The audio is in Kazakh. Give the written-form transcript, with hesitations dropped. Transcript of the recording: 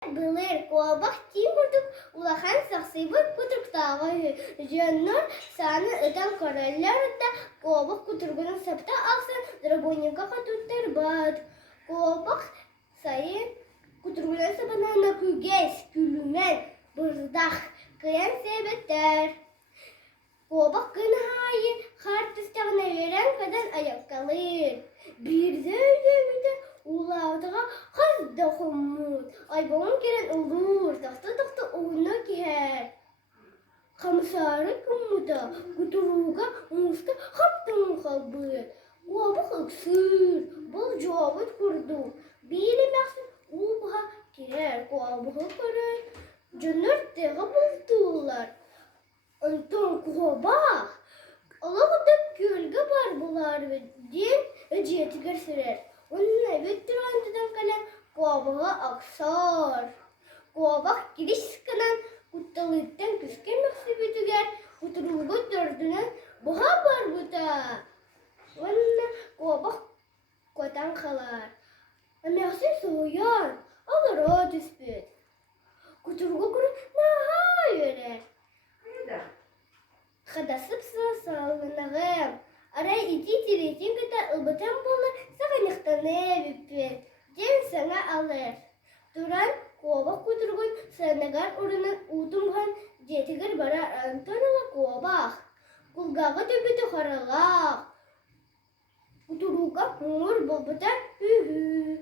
Былыр куабах тимурдук улахан сахсыбык кутруктагы жөннөр саны ыдан королларда куабах кутургунун сапта алсын драбоника хатуттар бат. Куабах сайын кутургунун сапанана күгес күлүмен бырдах кыян себеттер. Куабах кын хайы хартыстагына верен кадан аякталыр. Бирде улаудыга хазда хумут. Айбоң керен улур, тахта уйна кер. Камсары кумута, кутуруга муста хаттың халбы. Уабы хыксыр, бұл жауабыт күрду. Бейли мәқсін улбыға кер, куабыға көрін. Жөнір тегі бұлдулар. Антон куабақ, алағыда көлгі бар бұлар ден өжетігер сүрер. Onun evet durağından kalan kuabığa aksar. Kuabak giriş kalan kuttalıktan küske maksibü tüger. Kuturuğu dördünen buha var buta. Onun kuabak kotan kalar. Amersi soğuyan alır o düspüt. Kuturuğu kuru naha yörer. Kadasıp sağlığınağım. Арай ити тиретин кыта ылбытан болы сағанықтаны өппен. Ден саңа алыр. Туран куабақ кутургун саңагар урынан утумған жетігір бара Антонова куабақ. Кулгағы төбеті қаралақ. Кутуруға мұңыр болбыта үхі.